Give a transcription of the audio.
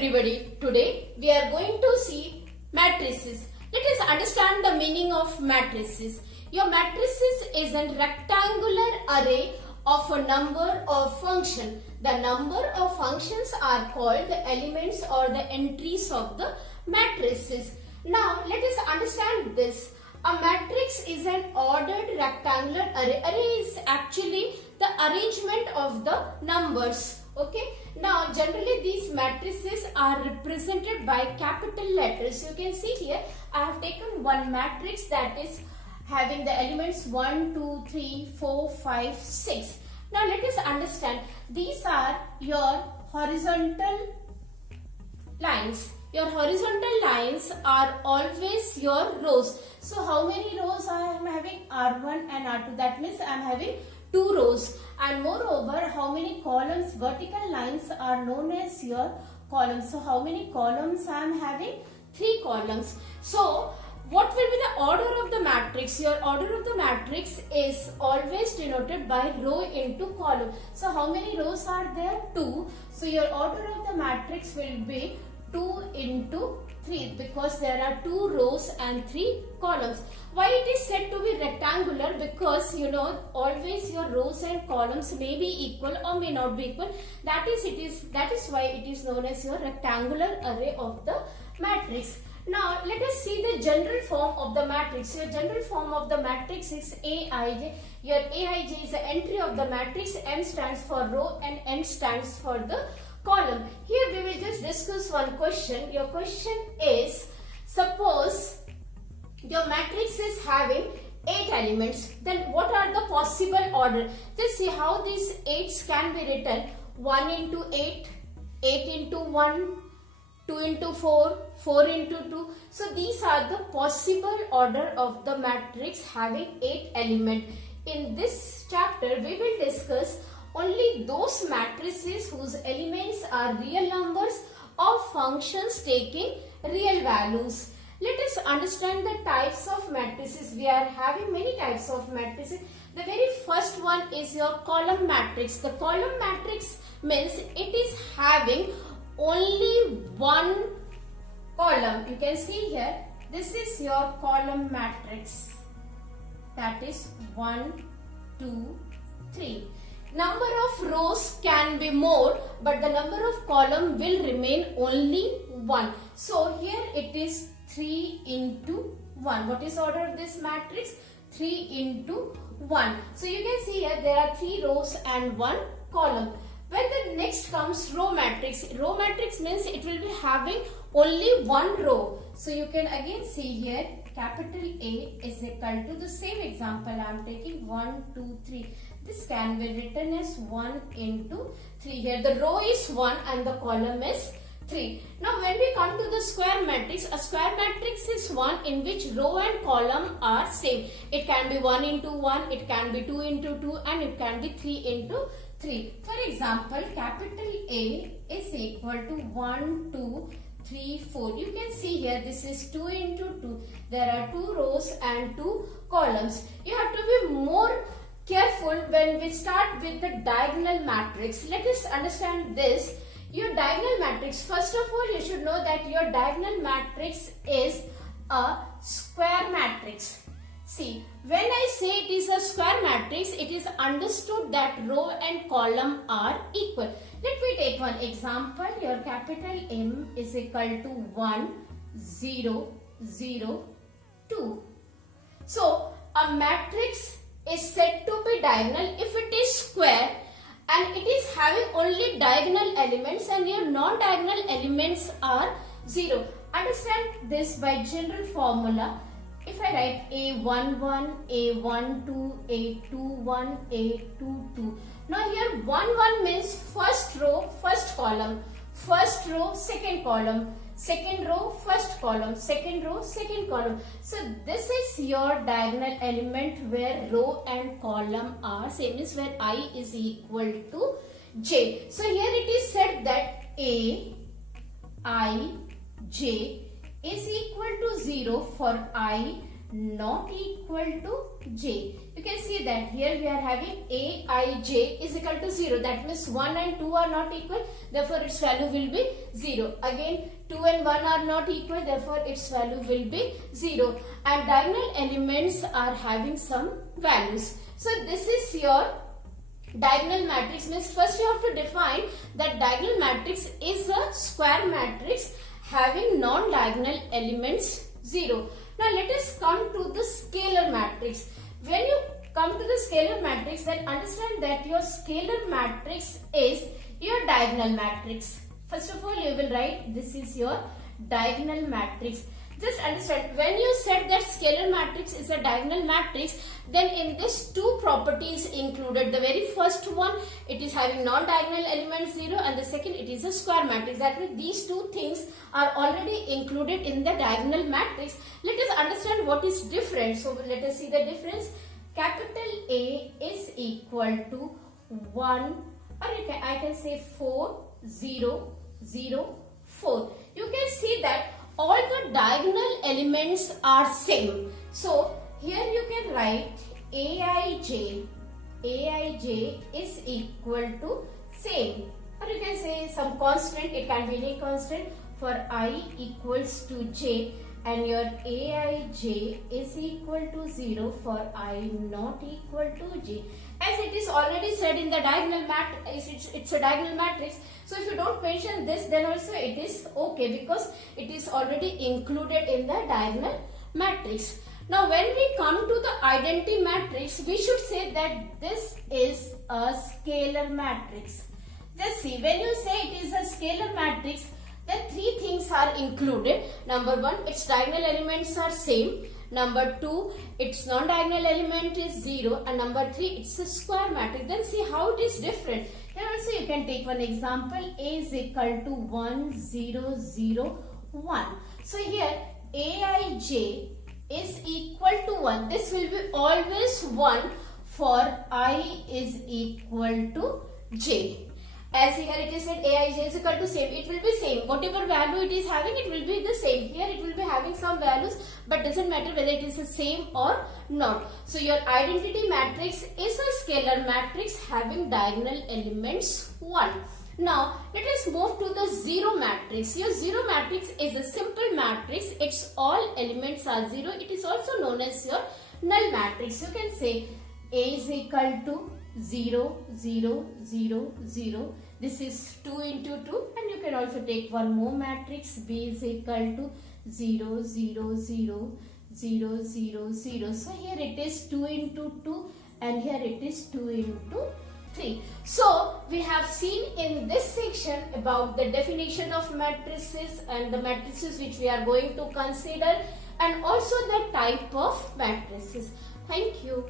everybody. Today we are going to see matrices. Let us understand the meaning of matrices. Your matrices is a rectangular array of a number of functions. The number of functions are called the elements or the entries of the matrices. Now let us understand this. A matrix is an ordered rectangular array. Array is actually the arrangement of the numbers. Okay. Now generally these matrices are represented by capital letters. You can see here I have taken one matrix that is having the elements 1, 2, 3, 4, 5, 6. Now let us understand, these are your horizontal lines. Your horizontal lines are always your rows. So how many rows I am having? R1 and R2. That means I am having 2 rows. And moreover, how many columns? Vertical lines are known as your columns. So how many columns I am having? 3 columns. So what will be the order of the matrix? Your order of the matrix is always denoted by row into column. So how many rows are there? 2. So your order of the matrix will be 2 into 3 because there are 2 rows and 3 columns. Why it is said to be rectangular? Because you know always your rows and columns may be equal or may not be equal. That is why it is known as your rectangular array of the matrix. Now let us see the general form of the matrix. Your general form of the matrix is Aij. Your Aij is the entry of the matrix. M stands for row and N stands for the column. Here we will just discuss one question. Your question is, suppose your matrix is having 8 elements, then what are the possible order? Just see how these 8s can be written. 1 into 8, 8 into 1, 2 into 4, 4 into 2. So these are the possible order of the matrix having 8 elements. In this chapter we will discuss only those matrices whose elements are real numbers or functions taking real values. Let us understand the types of matrices. We are having many types of matrices. The very first one is your column matrix. The column matrix means it is having only one column. You can see here, this is your column matrix. That is 1, 2, 3. Number of rows can be more, but the number of column will remain only 1. So here it is 3 into 1. What is order of this matrix? 3 into 1. So you can see here there are 3 rows and 1 column. When the next comes row matrix. Row matrix means it will be having only 1 row. So you can again see here capital A is equal to the same example I am taking 1, 2, 3. This can be written as 1 into 3. Here the row is 1 and the column is 3. Now when we come to the square matrix, a square matrix is one in which row and column are same. It can be 1 into 1, it can be 2 into 2 and it can be 3 into 3. For example, capital A is equal to 1, 2, 3, 4. You can see here this is 2 into 2. There are 2 rows and 2 columns. You have to be more careful when we start with the diagonal matrix. Let us understand this. Your diagonal matrix, first of all you should know that your diagonal matrix is a square matrix. See, when I say it is a square matrix, it is understood that row and column are equal. Let me take one example. Your capital M is equal to 1, 0, 0, 2. So a matrix is said to be diagonal if it is square and it is having only diagonal elements and your non-diagonal elements are 0. Understand this by general formula. If I write A11, A12, A21, A22. Now here 1 means first row, first column, first row, second column, second row, first column, second row, second column. So this is your diagonal element where row and column are same, is where I is equal to J. So here it is said that A, I, J is equal to 0 for I not equal to J. You can see that here we are having Aij is equal to 0. That means 1 and 2 are not equal. Therefore, its value will be 0. Again, 2 and 1 are not equal. Therefore, its value will be 0. And diagonal elements are having some values. So, this is your diagonal matrix. Means first you have to define that diagonal matrix is a square matrix having non-diagonal elements 0. Now, let us come to the scalar matrix. When you come to the scalar matrix, then understand that your scalar matrix is your diagonal matrix. First of all, you will write this is your diagonal matrix. Just understand, when you said that scalar matrix is a diagonal matrix, then in this two properties included. The very first one, it is having non-diagonal elements 0, and the second, it is a square matrix. That means these two things are already included in the diagonal matrix. Let us understand what is different. So let us see the difference. Capital A is equal to 1, or I can say 4, 0, 0, 4. You can see that all the diagonal elements are same. So here you can write Aij is equal to same, or you can say some constant. It can be any constant for I equals to j, and your Aij is equal to 0 for I not equal to j. As it is already said in the diagonal matrix, it's a diagonal matrix. So if you don't mention this, then also it is okay, because it is already included in the diagonal matrix. Now when we come to the identity matrix, we should say that this is a scalar matrix. Just see, when you say it is a scalar matrix, then three things are included. Number one, its diagonal elements are same. Number two, its non-diagonal element is 0. And number three, it's a square matrix. Then see how it is different. Here also you can take one example. A is equal to 1, 0, 0, 1. So here Aij is equal to 1. This will be always 1 for I is equal to j. As here it is said Aij is equal to same, it will be same. Whatever value it is having, it will be the same. Here it will be having some values, but doesn't matter whether it is the same or not. So your identity matrix is a scalar matrix having diagonal elements 1. Now let us move to the zero matrix. Your zero matrix is a simple matrix. Its all elements are 0. It is also known as your null matrix. You can say A is equal to 0, 0, 0, 0. This is 2 into 2, and you can also take one more matrix. B is equal to 0, 0, 0, 0, 0, 0. So here it is 2 into 2, and here it is 2 into 3. So we have seen in this section about the definition of matrices and the matrices which we are going to consider, and also the type of matrices. Thank you.